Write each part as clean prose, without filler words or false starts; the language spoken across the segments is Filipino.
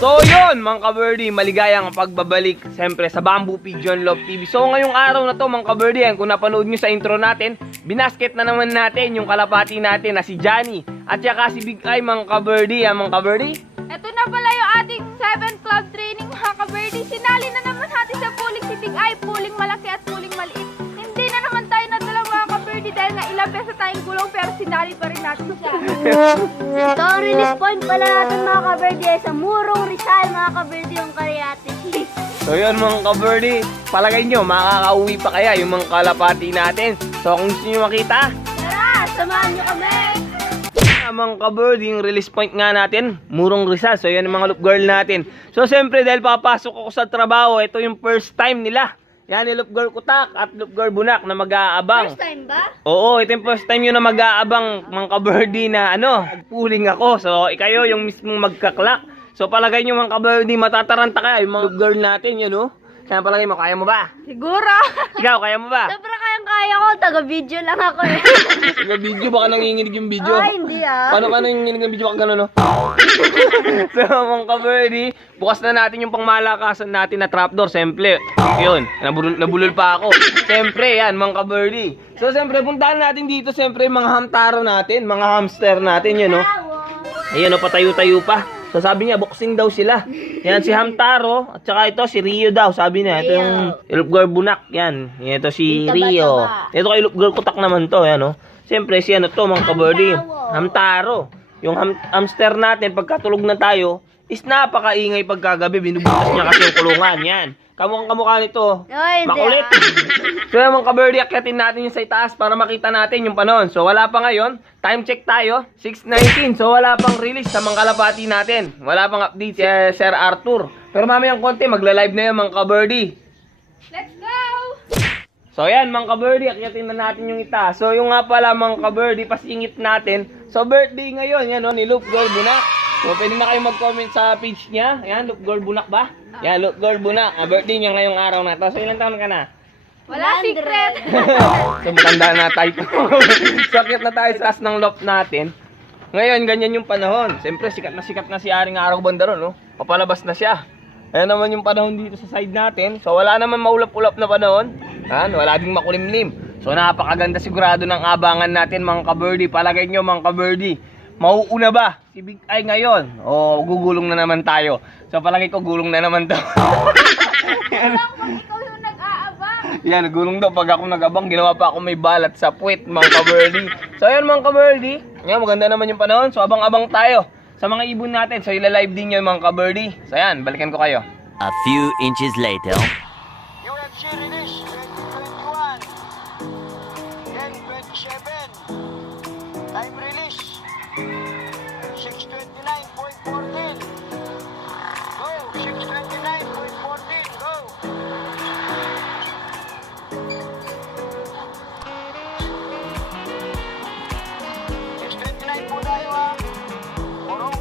So yun mga ka-birdie, maligayang pagbabalik siyempre sa Bamboo Pigeon Love TV. So ngayong araw na to mga ka-birdie, kung napanood nyo sa intro natin, binasket na naman natin yung kalapati natin na si Johnny at saka si Big Eye mga ka-birdie. Mga ka-birdie, ito na pala yung ating 7th club training mga ka-birdie. Sinali na naman natin sa pooling si Big Eye, pooling malaki at pooling maliit. Hindi na naman tayo nadala mga ka-birdie dahil nga ilang beses tayong gulong pero sinali pa rin natin siya. Ito ang release point pala natin mga ka-birdie ay sa Murong Rizal mga ka-birdie yung Cariati. so yun mga ka-birdie, palagay nyo makakauwi pa kaya yung mga kalapati natin. So kung gusto nyo makita, Tara, samahan nyo kami! mga ka-birdie, yung release point nga natin, Murong Rizal. So yan yung mga loop girl natin. So siyempre dahil papasok ako sa trabaho, ito yung first time nila. Yan yung loop girl Kutak at loop girl Bunak na mag-aabang. First time ba? Oo, ito yung first time yun na mag-aabang mga ka-birdie na nagpuling ako. So ikayo yung mismong magkaklak. So palagay nyo mga ka-birdie, matataranta kaya yung mga loop girl natin yun, no? Kaya palagay mo, kaya mo ba? Siguro. Ikaw, kaya mo ba? Sobra kayang-kaya ko, taga-video lang ako eh. Taga-video, baka nanginginig yung video. Ay, hindi ah. Paano ka nanginginig yung video? Baka gano'n, no? So, mga ka-birdie, bukas na natin yung pangmalakasan natin na trapdoor. Siyempre, yun, nabulol pa ako. Siyempre, yan, mga ka-birdie. So, siyempre, puntahan natin dito, siyempre, mga hamtaro natin, mga hamster natin, yun, no? Ayan, no, patayo-tayo pa. So, sabi niya, boxing daw sila. Yan, si Hamtaro, at saka ito, si Rio daw. Sabi niya, ito yung Ilupgar Bunak. Yan, ito si Rio. Ito kay Ilupgar Kutak naman to, yan, no? Siyempre, si ano to, mga ka-birdie, Hamtaro. Yung hamster natin, pagkatulog na tayo, is napakaingay pagkagabi. Binubutas niya kasi yung kulungan. Yan. Kamukha nito. Ay, hindi Makulit. So mga ka-birdie, akyatin natin yung sa itaas para makita natin yung panahon. So wala pa ngayon. Time check tayo. 6:19. So wala pang release sa mga kalapati natin. Wala pang update si Sir Arthur. Pero mamayang konti, magla-live na yun mga ka-birdie. Let's go! So yan mga ka-birdie, akyatin na natin yung itaas. So yung nga pala mga ka-birdie, pasingit natin. So birthday ngayon, yan o, ni Loop Girl Bunak. So pwede na kayo mag-comment sa page niya. Ayan, Loop Girl Bunak ba? Yan, Loop Girl Bunak. Birthday niya ngayong araw na to. So ilang taon ka na? Wala secret. So matanda na tayo. Sakit na tayo sa taas ng loft natin. Ngayon, ganyan yung panahon. Siyempre, sikat na si Aring Araw Bandaro, no? Papalabas na siya. Ayan naman yung panahon dito sa side natin. So wala naman maulap-ulap na panahon. Ayan, wala ding makulimlim. So napakaganda sigurado ng abangan natin mga ka-birdie. Palagay nyo mga ka-birdie, mauuna ba si Big Eye ngayon? O gugulong na naman tayo. So palagay ko gulong na naman to. Ikaw yung nag-aabang. Yan, nagulong daw. Pag ako nagabang, ginawa pa ako may balat sa puwet, mga ka-birdie. So, ayan mga ka-birdie. Yan, maganda naman yung panahon. So, abang-abang tayo sa mga ibon natin. So, ila-live din yun mga ka-birdie. So, ayan, balikan ko kayo. A few inches later. UFC release 2021, 10:27. Time release 6:29.14. Go 6:29.14. Go. Po tayo ha. Puro.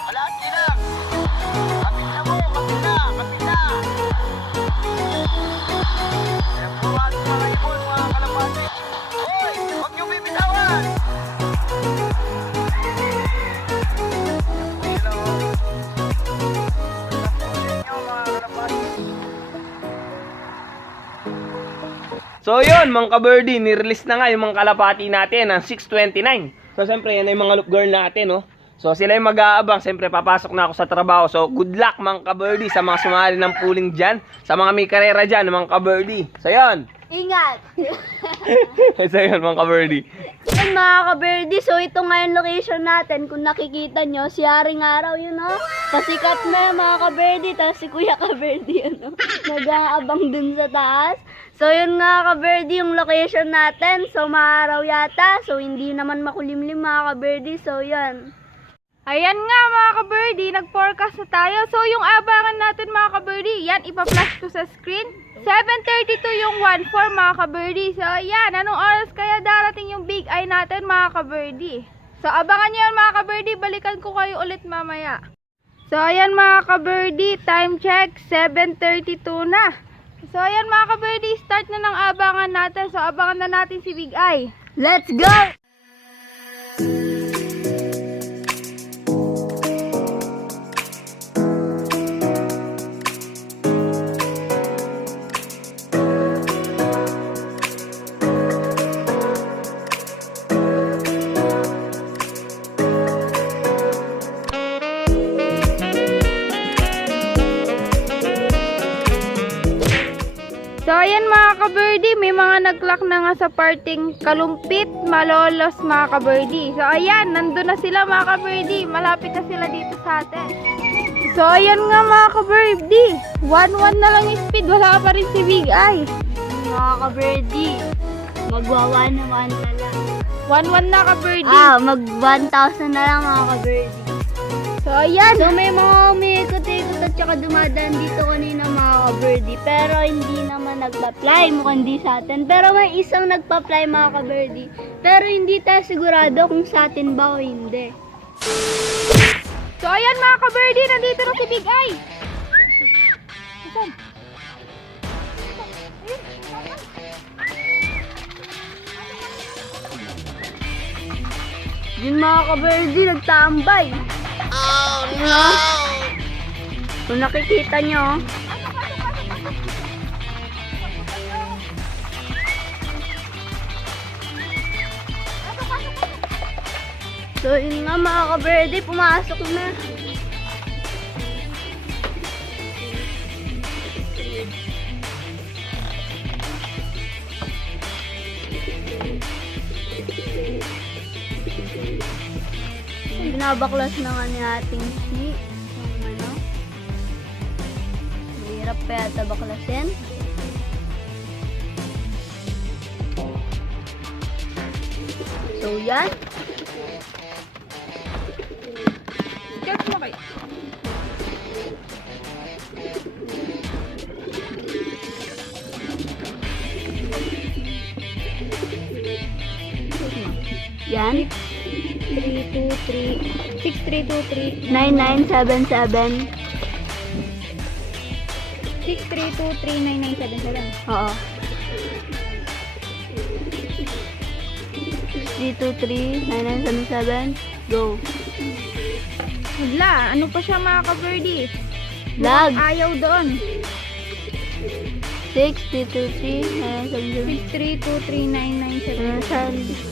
Kalahati na. Kapit na mo, kapit na, kapit na. Ayan po ating mga ibon, mga kalapati. Hoy, huwag niyo bibitawan. So yun mga ka-birdie, nirelease na nga yung mga kalapati natin ng 6:29. So siyempre yan ay mga loop girl natin, no? So sila yung mag-aabang, siyempre papasok na ako sa trabaho. So good luck mga ka-birdie sa mga sumali ng pooling dyan, sa mga may karera dyan mga ka-birdie. So yun. Ingat! So yun mga ka-birdie. Yun mga ka-birdie, so ito nga yung location natin. Kung nakikita nyo, si Haring Araw yun o. Pasikat na yung mga ka-birdie, tapos si Kuya ka-birdie yun o. Nag-aabang dun sa taas. So yun nga ka-birdie yung location natin. So maaraw yata, so hindi naman makulimlim mga ka-birdie. So yan. Ayan nga mga ka-birdie, nag-forecast na tayo. So yung abangan natin mga ka-birdie, yan ipa-flash ko sa screen. 7:32 yung 1:4 mga ka-birdie. So yan, anong oras kaya darating yung Big Eye natin mga ka-birdie? So abangan nyo yan mga ka-birdie, balikan ko kayo ulit mamaya. So ayan mga ka-birdie, time check, 7:32 na. So ayan mga ka-birdie, start na ng abangan natin. So abangan na natin si Big Eye. Let's go! So ayan mga ka-birdie, may mga nag-lock na nga sa parting Kalumpit, Malolos mga ka-birdie. So ayan, nandun na sila mga ka-birdie, malapit na sila dito sa atin. So ayan nga mga ka-birdie, 1-1 na lang yung speed, wala pa rin si Big Eye. Mga ka-birdie, magwa-1-1 na lang. 1-1 na ka-birdie. Mag 1,000 na lang mga ka-birdie. So ayan, So may mga umiikot-ikot at saka dumadaan dito kanina mga ka-birdie. Pero hindi naman nagpa-fly, mukhang di sa atin. Pero may isang nagpa-fly mga ka-birdie. Pero hindi tayo sigurado kung sa atin ba o hindi. so ayan mga ka-birdie, nandito na si Big Eye. Asan? Yun mga ka-birdie, nagtambay. Oh no! Kung nakikita nyo, so yun nga mga ka-birdie, pumasok na. Binabaklas na nga ni ating si ano. Mahirap pa yata baklasin. So yan. Check mo kayo. Yan. 6323 9977. 63239977. Oo. 323-9977. Go. Wala, ano pa siya mga ka-birdie? Lag. Ayaw doon. 6-323-9977.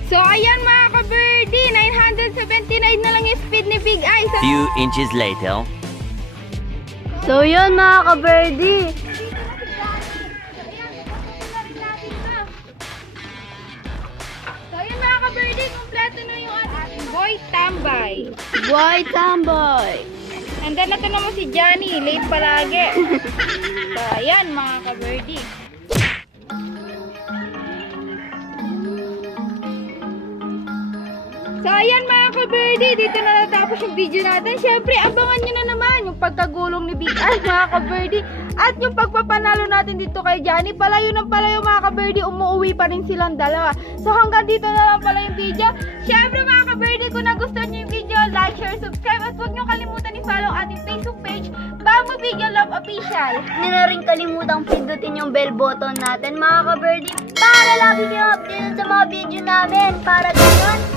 63239977. So ayan mga ka-birdie, 979 na lang yung speed ni Big Eye. So, Few inches later. So yun mga ka-birdie. So ayan mga ka-birdie, kompleto na yung ating Boy Tambay. Boy Tamboy. Nandun na to naman si Johnny, late palagi. So ayan mga ka-birdie. So ayan mga ka-birdie, dito na natapos yung video natin. Siyempre, abangan nyo na naman yung pagkagulong ni Big Eye mga ka-birdie. At yung pagpapanalo natin dito kay Johnny. Palayo ng palayo mga ka-birdie, umuwi pa rin silang dalawa. So hanggang dito na lang pala yung video. Siyempre mga ka-birdie, kung nagustuhan nyo yung video, like, share, subscribe. At huwag nyo kalimutan i-follow ating Facebook page, Bamboo Video Love Official. Hindi na rin kalimutang pindutin yung bell button natin mga ka-birdie para lagi kayo updated sa mga video namin. Para ganyan,